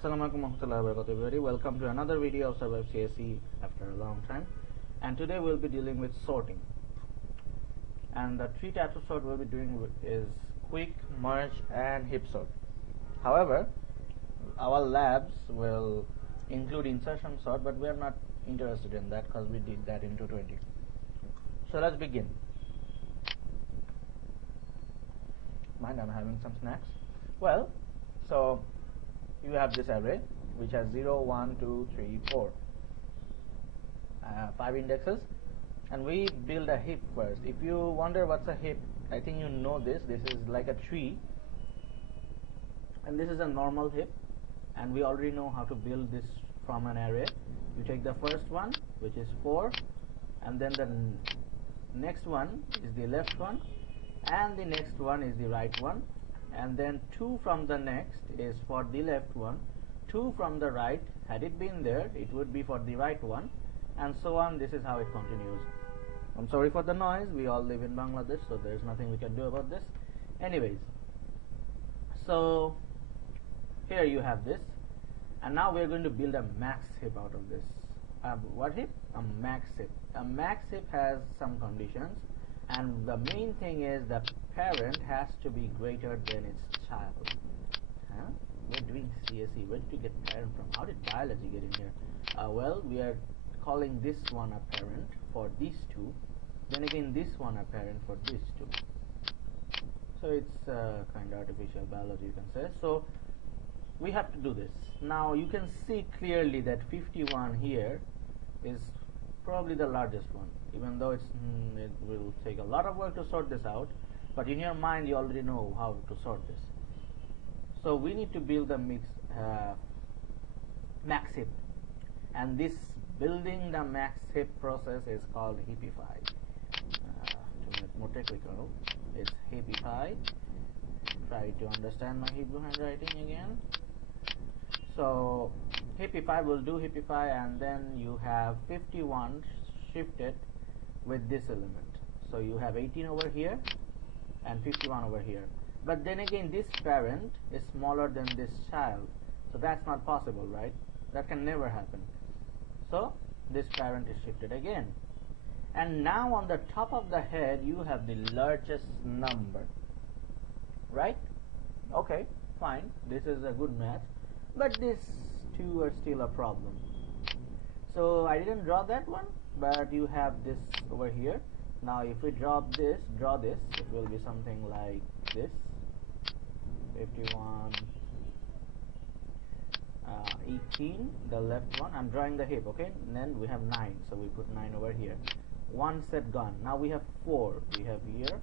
Assalamualaikum warahmatullahi wabarakatuh everybody. Welcome to another video of Survive CSE after a long time, and today we'll be dealing with sorting. And the three types of sort we'll be doing is quick, merge and heap sort. However, our labs will include insertion sort, but we are not interested in that because we did that in 220. So let's begin. Mind, I'm having some snacks. Well, so you have this array which has 0, 1, 2, 3, 4, 5 indexes, and we build a heap first. If you wonder what's a heap, I think you know this. This is like a tree, and this is a normal heap, and we already know how to build this from an array. You take the first one, which is 4, and then the next one is the left one, and the next one is the right one, and then 2 from the next is for the left one, 2 from the right. Had it been there, it would be for the right one, and so on. This is how it continues. I'm sorry for the noise. We all live in Bangladesh, so there's nothing we can do about this. Anyways, so here you have this, and now we're going to build a max heap out of this. What heap? A max heap. A max heap has some conditions, and the main thing is the parent has to be greater than its child. We're doing CSE. Where did you get parent from? How did biology get in here? Well, we are calling this one a parent for these two, then again this one a parent for these two. So it's kind of artificial biology, you can say. So we have to do this. Now you can see clearly that 51 here is probably the largest one, even though it will take a lot of work to sort this out, but in your mind you already know how to sort this. So we need to build a max heap, and this building the max heap process is called heapify. To make more technical, it's heapify. Try to understand my Hebrew handwriting again. So heapify will do heapify, and then you have 51 shifted with this element. So you have 18 over here and 51 over here. But then again, this parent is smaller than this child, so that's not possible, right? That can never happen. So this parent is shifted again, and now on the top of the head you have the largest number, right? Okay, fine, this is a good match, but these two are still a problem. So I didn't draw that one, but you have this over here. Now if we draw this, it will be something like this. 51, 18, the left one. I'm drawing the heap, okay? And then we have 9, so we put 9 over here. One set gone. Now we have 4. We have here,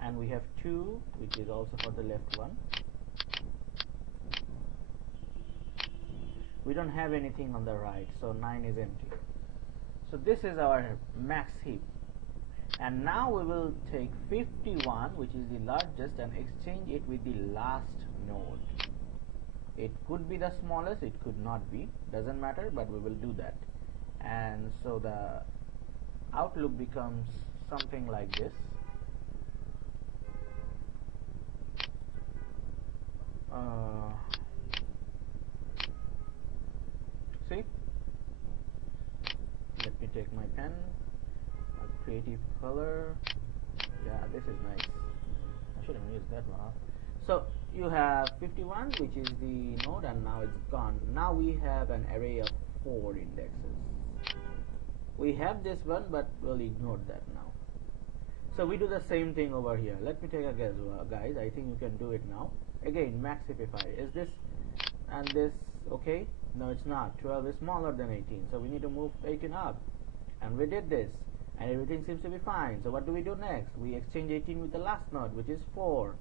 and we have 2, which is also for the left one. We don't have anything on the right, so 9 is empty. So this is our max heap. And now we will take 51, which is the largest, and exchange it with the last node. It could be the smallest, it could not be, doesn't matter, but we will do that. And so the outlook becomes something like this. See? Let me take my pen. Creative color. Yeah, this is nice. I should have used that one. So you have 51, which is the node, and now it's gone. Now we have an array of 4 indexes. We have this one, but we'll ignore that now. So we do the same thing over here. Let me take a guess, guys. I think you can do it now. Again, max heapify. Is this and this okay? No, it's not. 12 is smaller than 18, so we need to move 18 up, and we did this, and everything seems to be fine. So what do we do next? We exchange 18 with the last node, which is 4,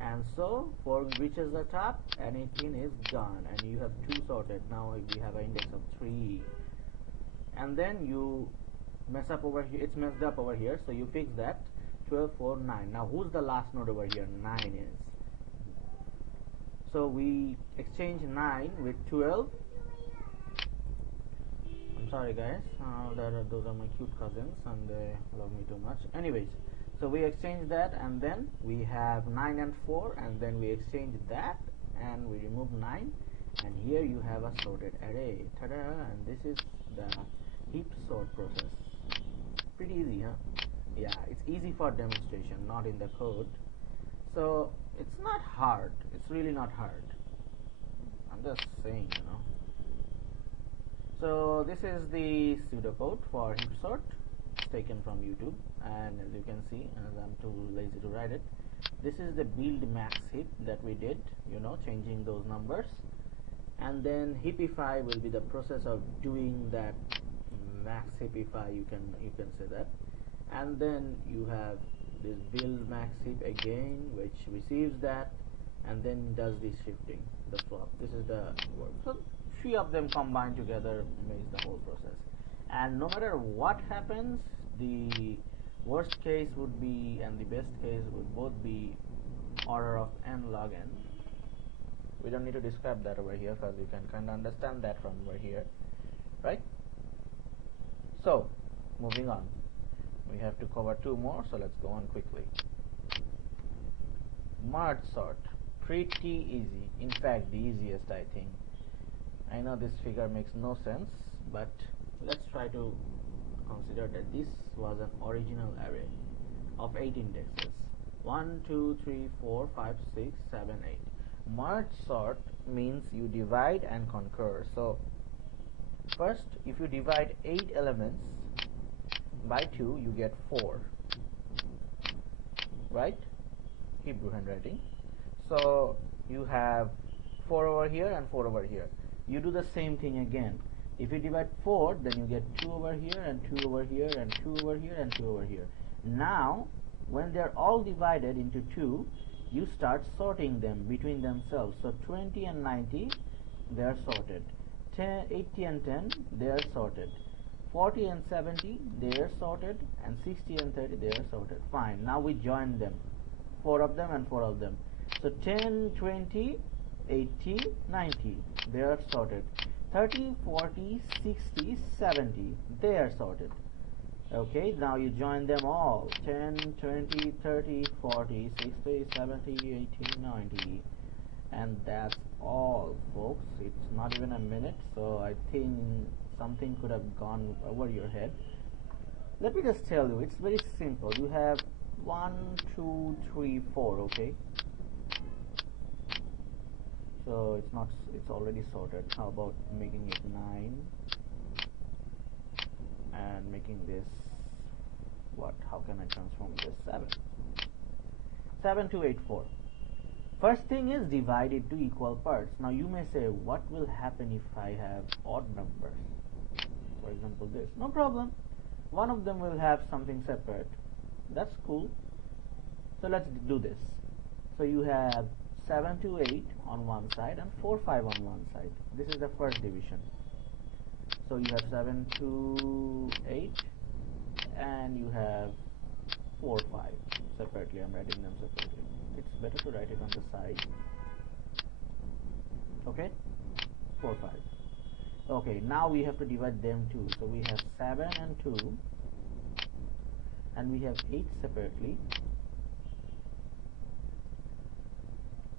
and so 4 reaches the top and 18 is gone, and you have 2 sorted. Now we have an index of 3, and then you mess up over here. It's messed up over here, so you fix that. 12, 4, 9. Now who's the last node over here? 9 is. So we exchange 9 with 12. Sorry guys, those are my cute cousins and they love me too much. Anyways, so we exchange that, and then we have 9 and 4, and then we exchange that, and we remove 9, and here you have a sorted array. Ta-da! And this is the heap sort process. Pretty easy, huh? Yeah, it's easy for demonstration, not in the code. So it's not hard. It's really not hard. I'm just saying, you know. So this is the pseudocode for heap sort. It's taken from YouTube, and as you can see, as I'm too lazy to write it, this is the build max heap that we did, you know, changing those numbers. And then heapify will be the process of doing that max heapify, you can say that. And then you have this build max heap again, which receives that and then does this shifting, the swap. This is the work. So 3 of them combined together makes the whole process. And no matter what happens, the worst case would be and the best case would both be order of n log n. We don't need to describe that over here because you can kind of understand that from over here, right? So moving on, we have to cover 2 more, so let's go on quickly. Merge sort, pretty easy, in fact the easiest, I think. I know this figure makes no sense, but let's try to consider that this was an original array of 8 indexes, 1 2 3 4 5 6 7 8. Merge sort means you divide and conquer. So first, if you divide 8 elements by 2, you get 4, right? Hebrew handwriting. So you have 4 over here and 4 over here. You do the same thing again. If you divide 4, then you get 2 over here and 2 over here and 2 over here and 2 over here. Now when they're all divided into 2, you start sorting them between themselves. So 20 and 90, they are sorted. 80 and 10, they are sorted. 40 and 70, they are sorted. And 60 and 30, they are sorted. Fine. Now we join them, 4 of them and 4 of them. So 10, 20, 80, 90, they are sorted. 30, 40, 60, 70, they are sorted. Okay, now you join them all. 10, 20, 30, 40, 60, 70, 80, 90. And that's all, folks. It's not even a minute, so I think something could have gone over your head. Let me just tell you, it's very simple. You have 1, 2, 3, 4, okay? So it's already sorted. How about making it 9 and making this what? How can I transform this? 7. 7 to 8, 4. First thing is divide it to equal parts. Now you may say, what will happen if I have odd numbers? For example, this. No problem. One of them will have something separate. That's cool. So let's do this. So you have 7 to 8 on one side and 4, 5 on one side. This is the first division. So you have 7 to 8 and you have 4, 5 separately. I'm writing them separately. It's better to write it on the side. Okay? 4, 5. Okay, now we have to divide them too. So we have 7 and 2 and we have 8 separately.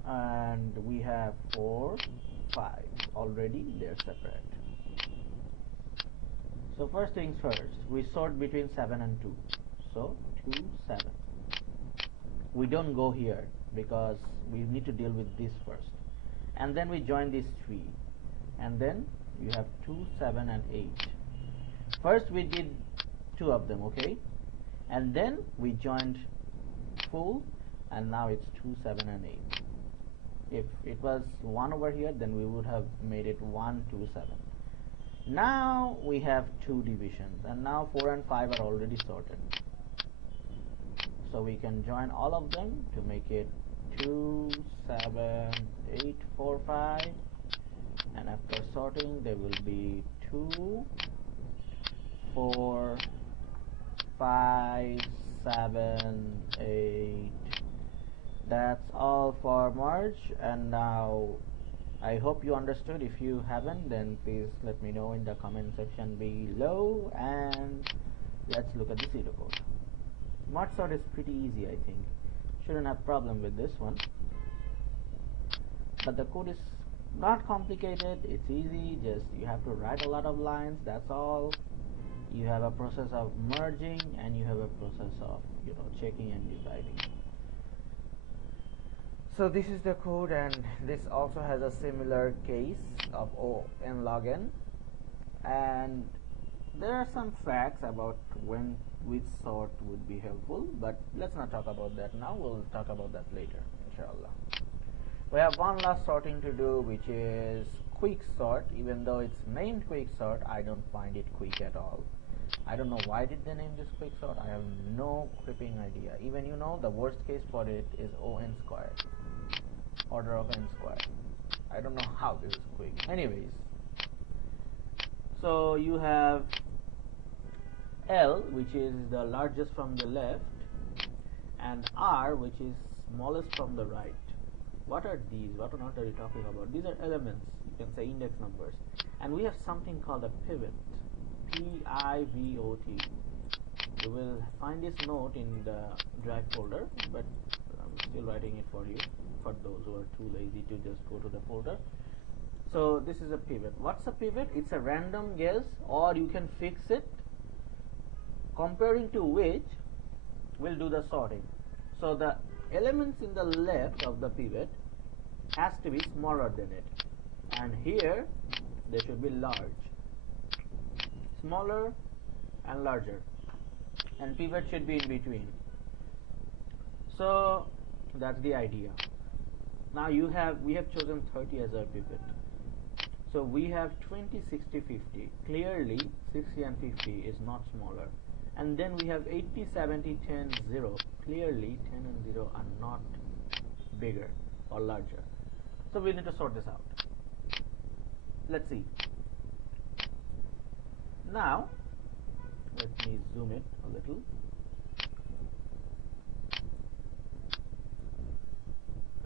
And we have 4, 5 already, they're separate. So first things first, we sort between 7 and 2. So 2, 7. We don't go here because we need to deal with this first. And then we join these 3. And then you have 2, 7 and 8. First we did 2 of them, okay? And then we joined full, and now it's 2, 7 and 8. If it was 1 over here, then we would have made it 1, 2, 7. Now we have 2 divisions, and now 4 and 5 are already sorted. So we can join all of them to make it 2, 7, 8, 4, 5. And after sorting, there will be 2, 4, 5, 7, 8. That's all for merge. And now I hope you understood. If you haven't, then please let me know in the comment section below, and let's look at the pseudocode. Merge sort is pretty easy, I think. Shouldn't have problem with this one. But the code is Not complicated, it's easy, just you have to write a lot of lines, that's all. You have a process of merging and you have a process of checking and dividing. So this is the code, and this also has a similar case of O n log n, and there are some facts about which sort would be helpful, but let's not talk about that now. We'll talk about that later, inshallah. We have one last sorting to do, which is quicksort. Even though it's named quicksort, I don't find it quick at all. I don't know why did they name this quicksort. I have no creeping idea. Even the worst case for it is O(n) squared, order of n squared. I don't know how this is quick. Anyways, so you have L, which is the largest from the left, and R, which is smallest from the right. What are these? What are you talking about? These are elements. You can say index numbers. And we have something called a pivot. P-I-V-O-T. You will find this note in the drive folder, but I'm still writing it for you, for those who are too lazy to just go to the folder. So this is a pivot. What's a pivot? It's a random guess, or you can fix it, comparing to which we'll do the sorting. So the elements in the left of the pivot has to be smaller than it, and here they should be large. Smaller and larger, and pivot should be in between. So that's the idea. Now we have chosen 30 as our pivot. So we have 20, 60, 50. Clearly 60 and 50 is not smaller. And then we have 80, 70, 10, 0. Clearly 10 and 0 are not bigger or larger. So we need to sort this out. Let's see. Now let me zoom it a little.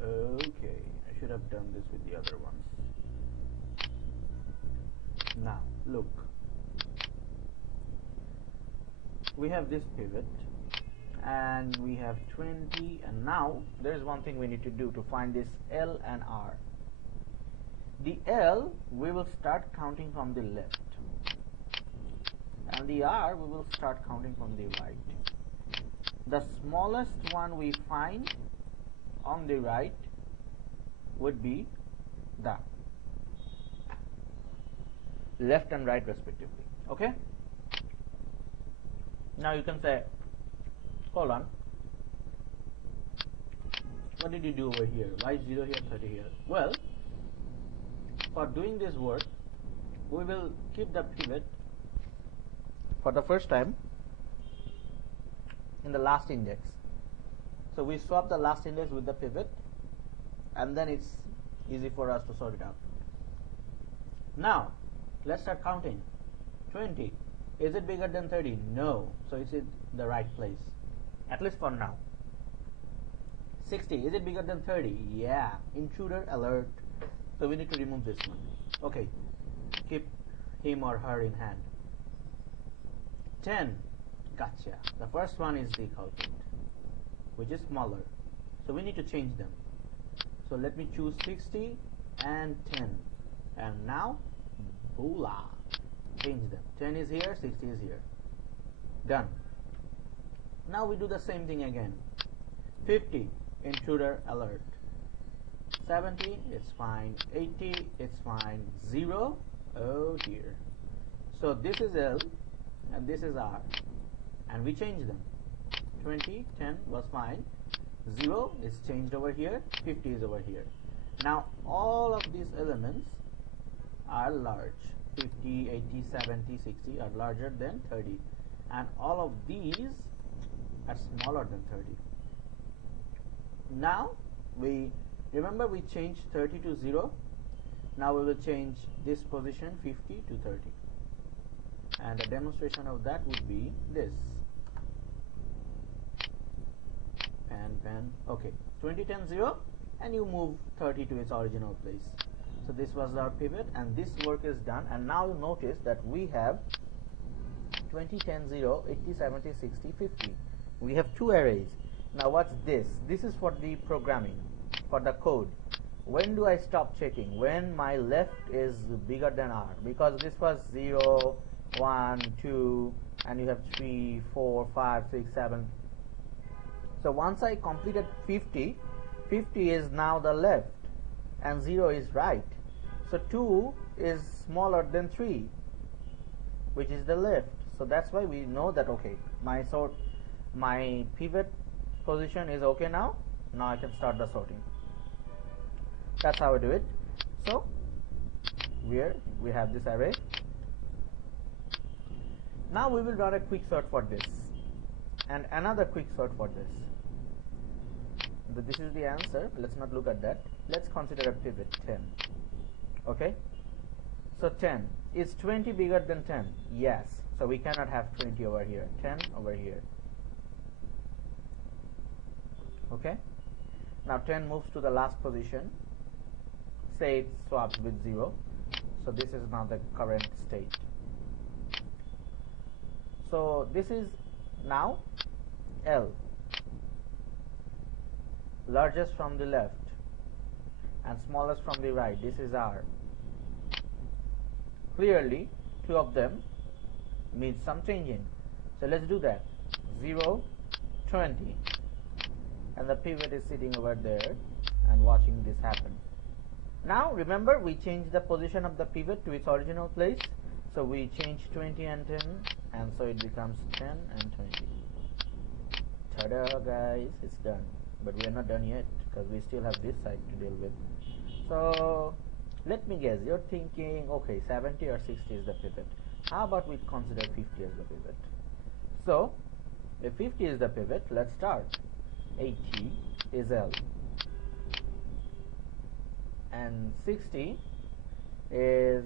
Okay, I should have done this with the other ones. Now look, we have this pivot and we have 20, and now there's one thing we need to do to find this L and R. The L we will start counting from the left, and the R we will start counting from the right. The smallest one we find on the right would be the left and right respectively. Okay, now you can say, hold on, what did you do over here? Why is 0 here, 30 here? Well, for doing this work, we will keep the pivot for the first time in the last index. So we swap the last index with the pivot, and then it's easy for us to sort it out. Now let's start counting. 20, is it bigger than 30? No, so it's in the right place, at least for now. 60, is it bigger than 30? Yeah, intruder alert. So we need to remove this one. Okay, keep him or her in hand. 10, gotcha. The first one is the culprit, which is smaller, so we need to change them. So let me choose 60 and 10, and now voila, change them. 10 is here, 60 is here. Done. Now we do the same thing again. 50, intruder alert. 70, it's fine. 80, it's fine. 0, oh dear. So this is L and this is R, and we change them. 20, 10 was fine. 0 is changed over here. 50 is over here. Now all of these elements are large. 50, 80, 70, 60 are larger than 30, and all of these are smaller than 30. Now we remember we changed 30 to 0. Now we will change this position 50 to 30, and a demonstration of that would be this. Pen, okay, 20, 10, 0, and you move 30 to its original place. So this was our pivot, and this work is done. And now you notice that we have 20, 10, 0, 80, 70, 60, 50. We have two arrays. Now what's this? This is for the programming, for the code. when do I stop checking? When my left is bigger than R, because this was 0, 1, 2, and you have 3, 4, 5, 6, 7. So once I completed 50, 50 is now the left and 0 is right. So 2 is smaller than 3, which is the left. So that's why we know that, okay, my pivot position is okay now. Now I can start the sorting. That's how I do it. So here we have this array. Now we will run a quicksort for this and another quicksort for this. This is the answer. Let's not look at that. Let's consider a pivot 10. Okay, so 10 is 20 bigger than 10? Yes, so we cannot have 20 over here, 10 over here. Okay, now 10 moves to the last position. Say it swaps with 0, so this is now the current state. So this is now L, largest from the left and smallest from the right. This is R. Clearly two of them needs some changing, so let's do that. 0, 20, and the pivot is sitting over there and watching this happen. Now remember, we changed the position of the pivot to its original place, so we change 20 and 10, and so it becomes 10 and 20. Ta-da, guys, it's done. But we are not done yet, because we still have this side to deal with. So let me guess, you're thinking, okay, 70 or 60 is the pivot. How about we consider 50 as the pivot? So if 50 is the pivot, let's start. 80 is L and 60 is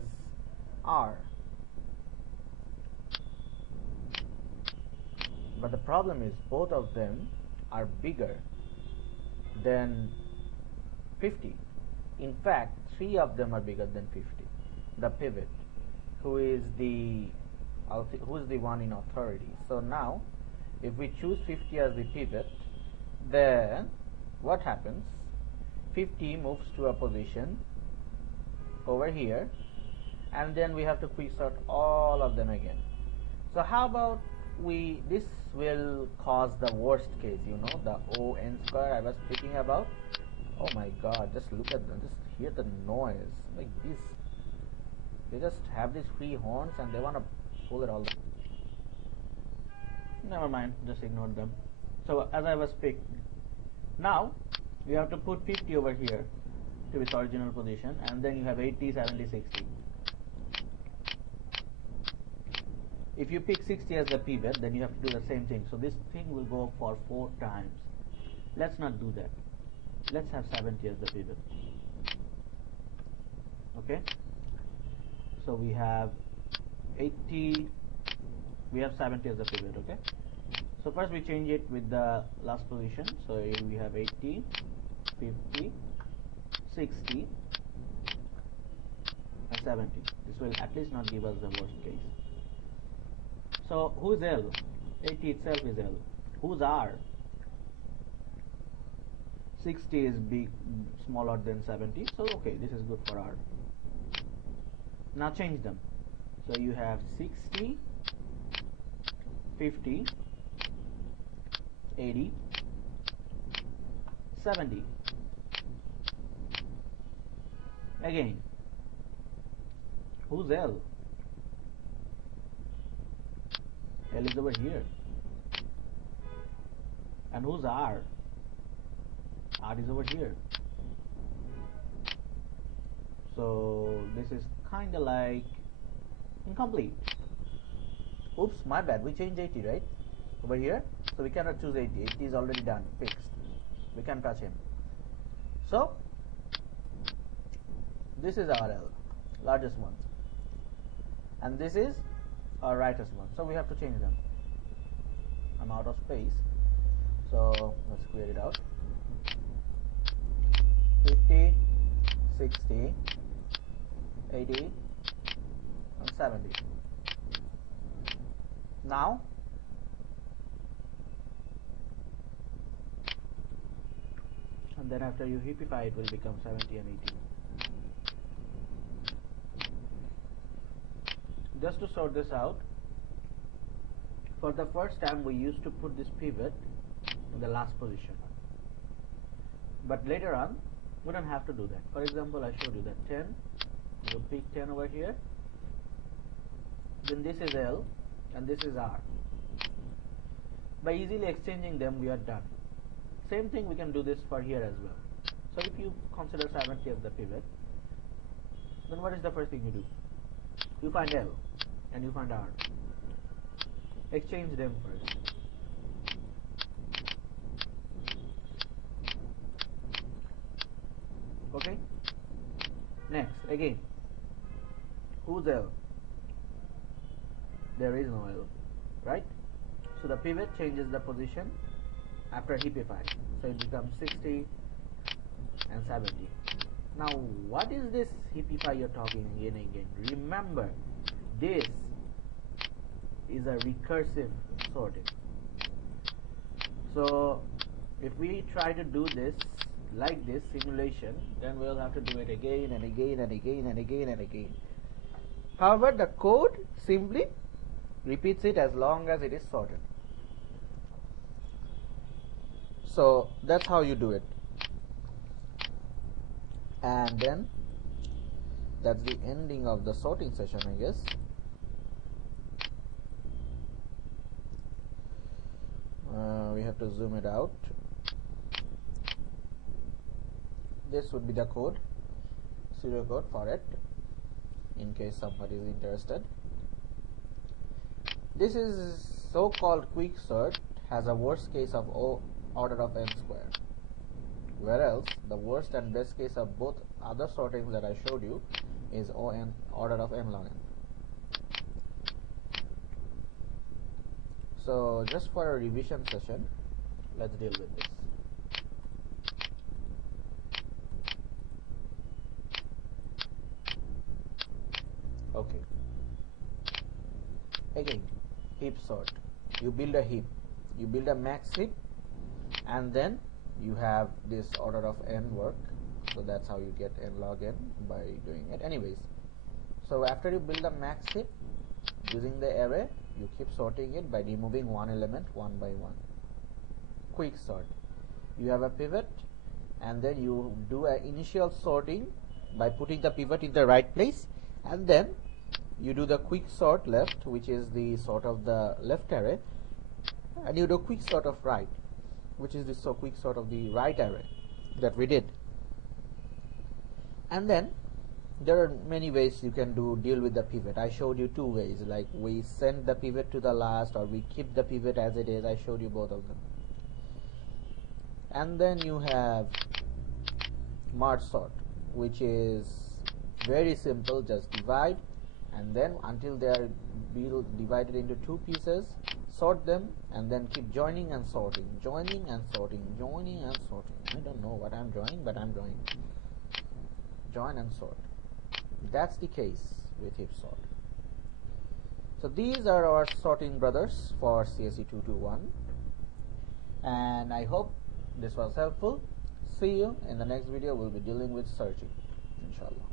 R. But the problem is both of them are bigger than 50. In fact, 3 of them are bigger than 50. The pivot, who is the one in authority. So now if we choose 50 as the pivot, then what happens? 50 moves to a position over here, and then we have to quicksort all of them again. So how about this will cause the worst case, the ON square I was speaking about. Oh my god, just look at them, just hear the noise. Like this, they just have these free horns and they want to pull it all. Never mind, just ignore them. So as I was speaking, now you have to put 50 over here to its original position, and then you have 80, 70, 60. If you pick 60 as the pivot, then you have to do the same thing. So this thing will go for 4 times. Let's not do that. Let's have 70 as the pivot. Okay, so we have 80, we have 70 as the pivot. Okay, so first we change it with the last position. So we have 80, 50, 60 and 70. This will at least not give us the worst case. So who's L? 80 itself is L. Who's R? 60 is smaller than 70, so okay, this is good for R. Now change them. So you have 60, 50, 80, 70. Again, who's L? L is over here. And who's R? R is over here. So this is kind of like incomplete. Oops, my bad, we changed 80, right? Over here, so we cannot choose 80. 80 is already done, fixed. We can't touch him. So this is our L, largest one, and this is our rightest one. So we have to change them. I'm out of space, so let's clear it out. 50, 60, 80 and 70. Now and then after you heapify it will become 70 and 80. Just to sort this out, for the first time we used to put this pivot in the last position, but later on we don't have to do that. For example, I showed you that 10, you pick 10 over here, then this is L and this is R. By easily exchanging them we are done. Same thing we can do this for here as well. So if you consider 70 as the pivot, then what is the first thing you do? You find L and you find R. Exchange them first. Okay? Next, again, who's L? There is no L, right? So the pivot changes the position after heapify. So it becomes 60 and 70. Now what is this heapify you're talking again and again? Remember, this is a recursive sorting. So if we try to do this like this simulation, then we'll have to do it again and again and again and again and again. However, the code simply repeats it as long as it is sorted. So that's how you do it. And then that's the ending of the sorting session, I guess. We have to zoom it out. This would be the code, serial code for it, in case somebody is interested. This is so-called quicksort has a worst case of O order of n squared, whereas the worst and best case of both other sortings that I showed you is O(n) order of n log n. So just for a revision session, let's deal with this. Okay. Again, heap sort. You build a heap. You build a max heap, and then you have this order of n work. So that's how you get n log n by doing it. Anyways, so after you build a max heap using the array, you keep sorting it by removing one element one by one. Quick sort. You have a pivot, and then you do an initial sorting by putting the pivot in the right place, and then you do the quick sort left, which is the sort of the left array, and you do quick sort of right, which is the quick sort of the right array that we did. And then there are many ways you can deal with the pivot. I showed you two ways, like we send the pivot to the last, or we keep the pivot as it is. I showed you both of them. And then you have merge sort, which is very simple. Just divide, and then until they are divided into two pieces, sort them, and then keep joining and sorting, joining and sorting, joining and sorting. I don't know what I'm joining, but I'm joining. Join and sort. That's the case with heap sort. So these are our sorting brothers for CSE 221, and I hope this was helpful. See you in the next video. We'll be dealing with searching, inshallah.